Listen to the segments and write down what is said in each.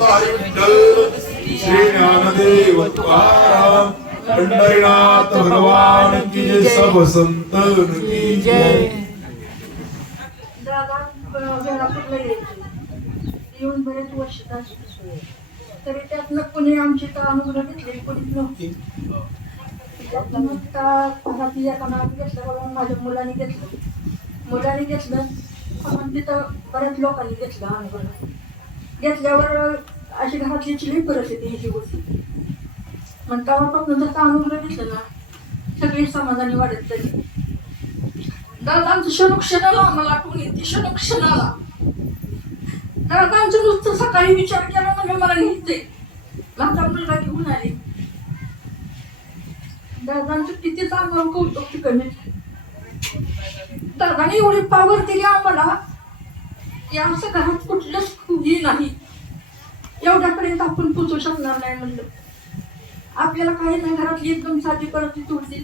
श्री ज्ञानदेव तुकाराम पंढरीनाथ भगवान की सब संत की जय येऊन बरेच वर्ष तरी त्यातनं कुणी आमची तर अनुग्रह घेतलेली कोणीच नव्हती त्यातनं मग घरातली एका नावाने घेतलं बघून माझ्या मुलाने घेतलं मुलाने घेतलं तिथं बऱ्याच लोकांनी घेतलं अनुग्रह घेतल्यावर अशी घरातली चिली परिस्थिती ही होती मग तेव्हापासून जसा अनुग्रह घेतला ना सगळी समाधानी वाढत जाईल दादांचं क्षण आम्हाला आठवण येते क्षण दादांचं नुसतं सकाळी विचार केला म्हणजे मला निघते माझा मुलगा घेऊन आले. दादांचं किती चांगलं कौतुक ते कमी दादाने एवढी पावर दिली आम्हाला की असं घरात कुठलंच खुली नाही. एवढ्यापर्यंत आपण पोचू शकणार नाही म्हणलं. आपल्याला काही नाही घरातली एकदम साधी परिस्थिती होती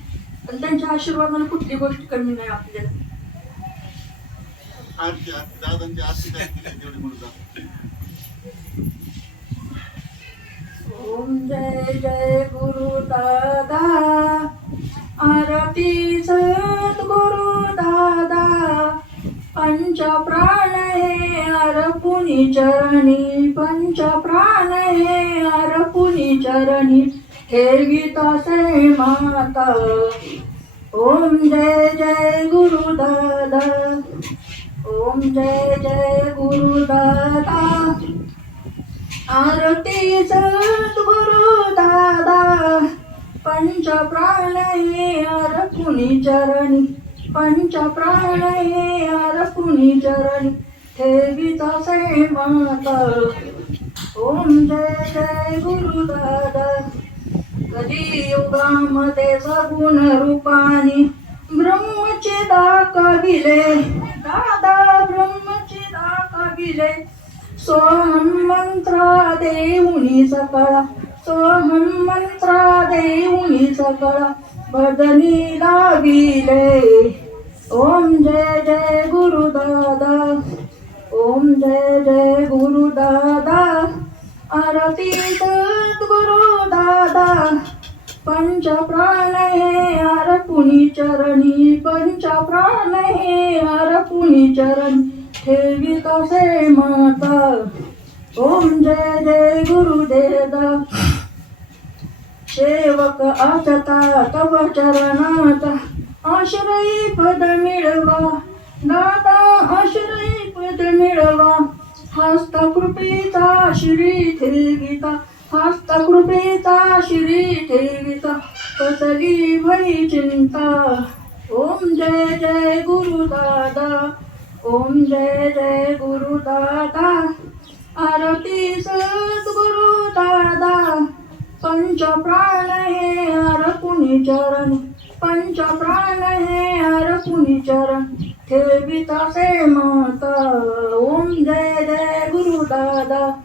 पण त्यांच्या आशीर्वादाने कुठली गोष्ट कमी नाही आपल्याला. ओम जय जय गुरु अर्पुनी चरणी पंच प्राण हे अर्पुनी चरणी. ठेविता से माता ओम जय जय गुरु दादा ओम जय जय गुरु दादा आरती सद्गुरु दादा पंच प्राण अर्पुनी चरणी पंच प्राण अर्पुनी चरणी. ठेविता से माता ओम जय जय गुरु दादा कधी युगामध्ये सगुण रूपाने ब्रह्मचे दाखविले दादा ब्रह्मचे दाखविले सोहम मंत्रा देऊनी सकळा। सोहम मंत्रा देऊनी सकळा। बदनी लाविले ओम जय जय गुरु दादा ओम जय जय गुरु दादा. आरती गुरु दादा. पंच प्राण हे अर्पुनी चरणी पंच प्राण हे अर्पुनी चरणी ठेवी कसे माता. ओम जय जय गुरुदेदा सेवक आचता तव चरणात आश्रयी पद मिळवा. दादा आश्रयी पद मिळवा. हस्त कृपेचा श्री ठेविता. हस्त कृपेचा श्री ठेविता. कसली भई चिंता. ओम जय जय गुरु दादा. ओम जय जय गुरु दादा. आरती सद्गुरु दादा. पंच प्राण हे अर्पुनी चरण. पंच प्राण हे अर्पुनी चरण। ठेविता से माता ओम जय जय गुरु दादा।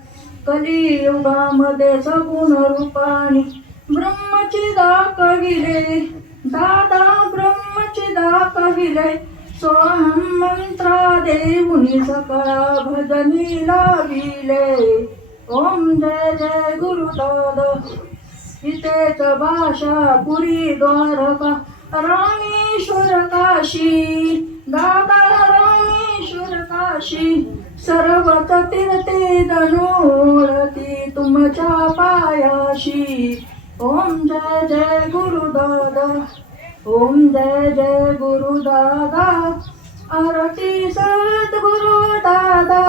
कलियुगामध्ये सगुण रूपानी ब्रह्मची दाखविले दादा ब्रह्मचिदा दाखविले सोहम मंत्रा देवनी सकळा भजनी लाविले। ओम जय जय गुरु दादा। इथेच भाषा पुरी द्वारका। रामेश्वर काशी दादा रामेश्वर काशी सर्वत तीर्थे धनुरती तुमच्या पायाशी. ओम जय जय गुरु दादा ओम जय जय गुरु दादा आरती सद्गुरु दादा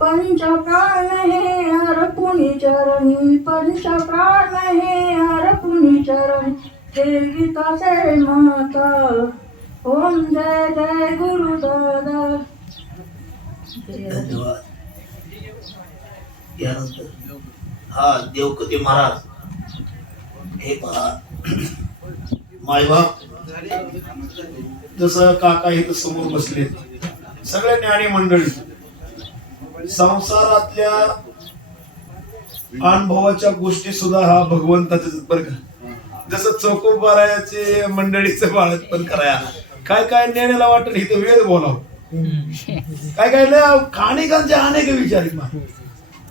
पंच प्राण हे अर्पुनी चरणी पंच प्राण हे अर्पुनी चरणी हे माता ओम जय जय गुरु दादा. धन्यवाद. यानंतर हा देवकते महाराज हे पहा. मायबाप जसं काका इथं समोर बसले सगळे ज्ञानी मंडळी संसारातल्या अनुभवाच्या गोष्टी सुद्धा हा भगवंताच बरं का. जसं चौकोबारायाचे मंडळीचं बाळत पण कराया. काय काय ज्ञानाला वाटत इथं वेद बोलावं. काय काय लय काणिकांचे अनेक विचार.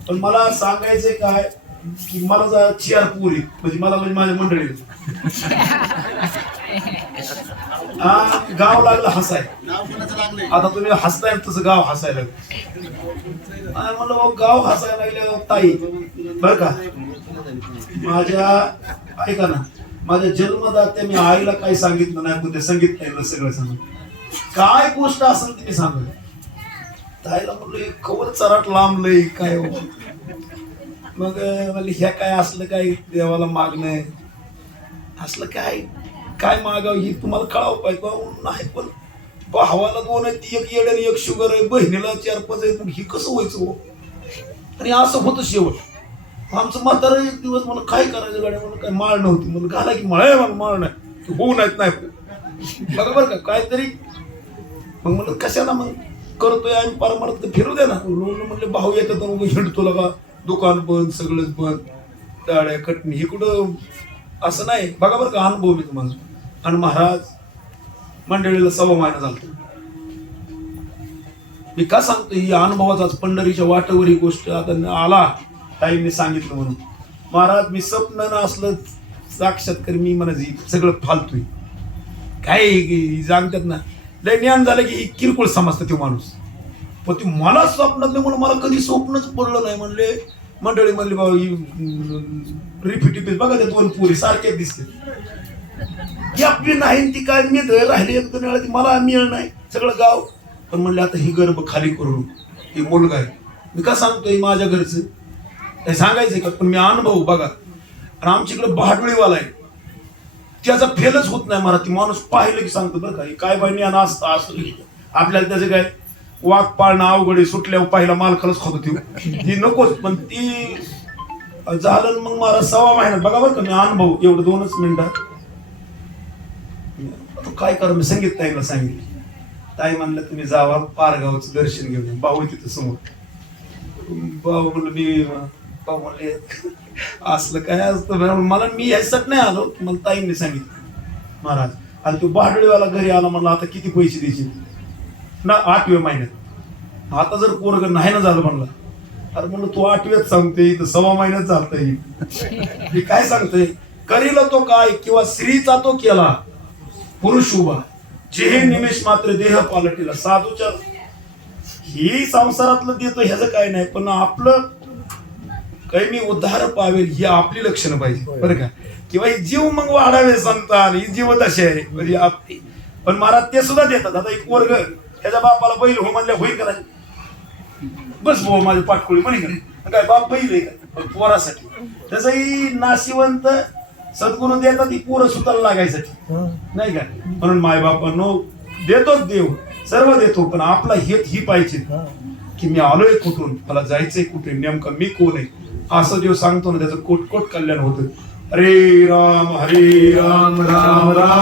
पण मला सांगायचंय काय की मला चियार पुरी म्हणजे मला म्हणजे माझ्या मंडळी. हा गाव लागलं हसाय आता तुम्ही हसताय ना तसं गाव हसायला म्हणलं भाऊ गाव हसायला लागले ताई. बर का? माझ्या ऐका ना. माझ्या जन्मदात्या मी आईला काय सांगितलं नाही पण ते संगीत नाही सगळं सांग काय गोष्ट असेल तिने मी सांगत ताईला म्हणलं कवर चराट लांबलंय काय हो? मग म्हणजे ह्या काय असलं काय देवाला मागणं असलं काय काय मागावं ही तुम्हाला कळावं पाहिजे हो, नाही पण भावाला दोन आहेत एक येड आणि एक शुगर आहे बहिणीला चार पाच आहे मग ही कसं व्हायचं हो? आणि असं होतं शेवट. आमचं म्हातारं एक दिवस मला काय करायचं गाड्या म्हणून काय माळ नव्हती. म्हणून घाला की माळ. आहे मला माळ नाही. होऊ नाहीत नाही. बघा बरं का? काहीतरी. मग म्हणलं कशाला मग करतोय आम्ही? परमार्थ फिरू दे ना. म्हणले भाऊ येतात मग हिंडतो लगा. दुकान बंद सगळंच बंद. टाळ्या कटणी हे कुठं? असं नाही. बघा बरं का अनुभव मी तुम्हाला. आणि महाराज मंडळीला सव्वा महिना झाला मी का सांगतो ही अनुभवाचाच पंढरीच्या वाटेवर ही गोष्ट आता आला. ताईंनी सांगितलं म्हणून. महाराज मी स्वप्न न असलं साक्षात्कार मी म्हणा सगळं फालतोय काय सांगतात ना लय ज्ञान झालं की किरकोळ समजतं तो माणूस. पण ते मला स्वप्नात नाही म्हणून मला कधी स्वप्नच पडलं नाही म्हणले. मंडळी म्हणले बाबा ही रिपीट रिपीट बघा त्या दोन पुरी सारख्याच दिसते ती आपली नाही ती काय मी धर राहिली एक दोन वेळा ती मला मिळ नाही सगळं गाव. पण म्हणले आता ही गर्भ खाली करून हे मुलगा आहे. मी का सांगतोय माझ्या घरचं? हे सांगायचंय का? पण मी अनुभव बघा. आणि आमच्याकडे बहाडोळीवाला आहे. त्याचा फेलच होत नाही मला ती माणूस पाहिलं की सांगतो बरं का हे काय बाई ज्ञान असतं असं आपल्याला त्याचं काय? वाघ पाळणं अवघड आहे सुटल्यावर पाहिला मालकालाच खात होती ती नकोच पण ती झालं मग मला सवा महिन्यात. बघा बरं का मी अनुभव एवढं दोनच मिनिटात काय करा मी संगीत ताईला सांगितलं. ताई म्हणलं तुम्ही जावा पारगावचं दर्शन घेऊन या. भाऊ आहे तिथं समोर. भाऊ म्हणलं मी भाऊ बोलले असलं काय असतं मला मी ह्यासाठी नाही आलो. मला ताईंनी सांगितलं. महाराज आणि तो बाडळीवाला घरी आला म्हणला आता किती पैसे द्यायचे ना आठव्या महिन्यात. आता जर पोरग नाही ना झालं म्हणला अरे म्हणलं तू आठव्यात सांगते इथं सव्वा महिन्यात चालतंय मी काय सांगते करीला तो काय किंवा स्त्रीचा तो केला पुरुष उभा. जे निमेष मात्र देह पालटीला साधूच्या ही संसारातलं देतो ह्याचं काय नाही पण आपलं काही मी उद्धार पावेल ही आपली लक्षणं पाहिजे. बरं का? किंवा ही जीव मग वाढावे संतान ही जीवदशा आहे. म्हणजे आपली पण महाराज ते सुद्धा देतात. आता एक वर्ग ह्याच्या बापाला बैल हो म्हणल्या होईल का? बस भाऊ माझी पाटकोळी म्हणे का? काय बाप बैल आहे का? पोरासाठी. तसंही नाशिवंत सद्गुरू देतात ही पोरं सुताला लागायसाठी. नाही का? म्हणून माय बापांनो देतोच देव. सर्व देतो पण आपला हेत ही पाहिजे. की मी आलोय कुठून? मला जायचंय कुठे? नेमकं मी कोण आहे? असं जेव्हा सांगतो ना त्याचं कोटकोट कल्याण होतं. हरे राम हरे राम राम राम.